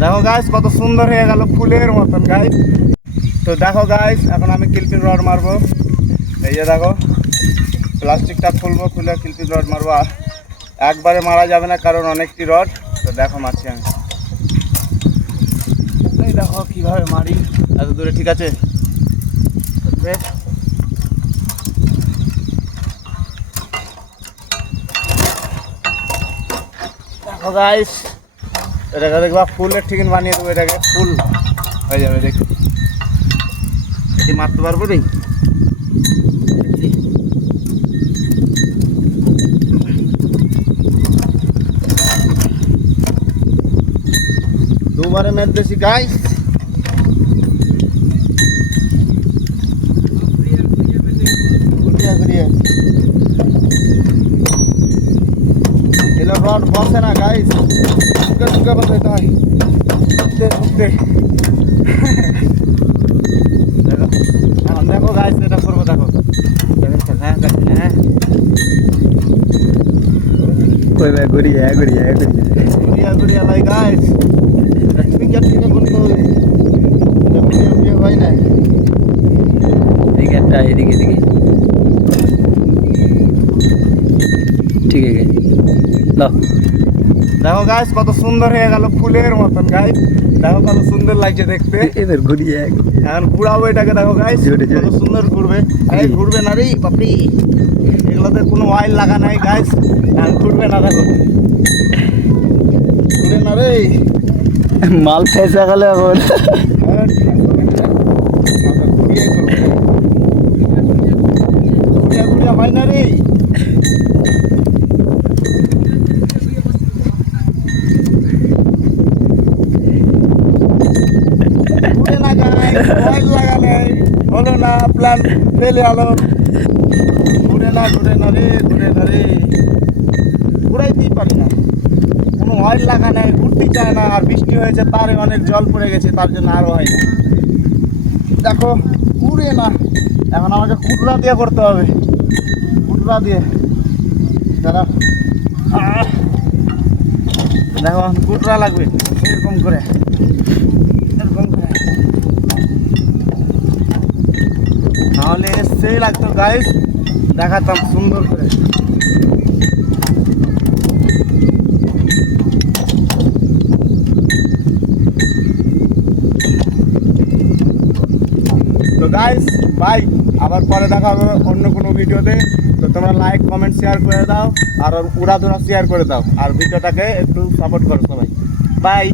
দেখো গাইস কত সুন্দর হয়ে গেল ফুলের মতন গাইস। তো দেখো গাইস এখন আমি কিলপিন রড মারবো। এই যে দেখো প্লাস্টিকটা খুলবো, খুলে কিলপিন রড মারবো। আর একবারে মারা যাবে না কারণ অনেকটি রড। তো দেখো মারছি আমি। এই দেখো কিভাবে মারি এত দূরে, ঠিক আছে। দেখো গাইস এটাকে দেখবা ফুলের ঠিকিন বানিয়ে দেবো, এটাকে ফুল হয়ে যাবে। দেখো এটি মারতে পারবো রে। দুবারে মেরে দিয়েছি গাইস। এগুলো রড বসে না গাইস, ঢুকে ঢুকে বসাইতে হয়। এখন দেখো গাইস এটা করবো, দেখো হ্যাঁ ঘুরিয়ে ঘুরিয়া লাই গাইস। ঠিক আছে করতে হবে, ঘুরিয়ে হয় না। এদিকে ঠিক আছে। দেখো গাইস কত সুন্দর হয়ে গেল ফুলের মতন গাইস। দেখো কত সুন্দর লাগছে দেখতে। এবার ঘুরিয়ে এখন ঘুরাবো এটাকে, দেখো গাইস কত সুন্দর ঘুরবে। এই ঘুরবে না রে বাপরি, এগুলোতে কোনো অয়েল লাগা নাই গাইস। এখন ঘুরবে না, দেখো ঘুরে না রে। মাল ফেসে গেল এখন। ঘুরিয়া হয় না রে। হলো না, প্ল্যান ফেলে আলো। ঘুরে না রে, ঘুরাইতেই পারি না, কোনো অয়েল লাগা নেই, ঘুরতে চায় না। আর বৃষ্টি হয়েছে, তারে অনেক জল পড়ে গেছে, তার জন্য আরও হয় না। দেখো ঘুরে না। এখন আমাকে কুটরা দিয়ে করতে হবে, কুটরা দিয়ে। দাঁড়া, দেখো কুটরা লাগবে এরকম করে। নাহলে সেই লাগতো গাইস, দেখাতাম সুন্দর করে। তো গাইস বাই, আবার পরে দেখা হবে অন্য কোনো ভিডিওতে। তো তোমরা লাইক কমেন্ট শেয়ার করে দাও, আর উড়াধুরা শেয়ার করে দাও, আর ভিডিওটাকে একটু সাপোর্ট করো সবাই। বাই।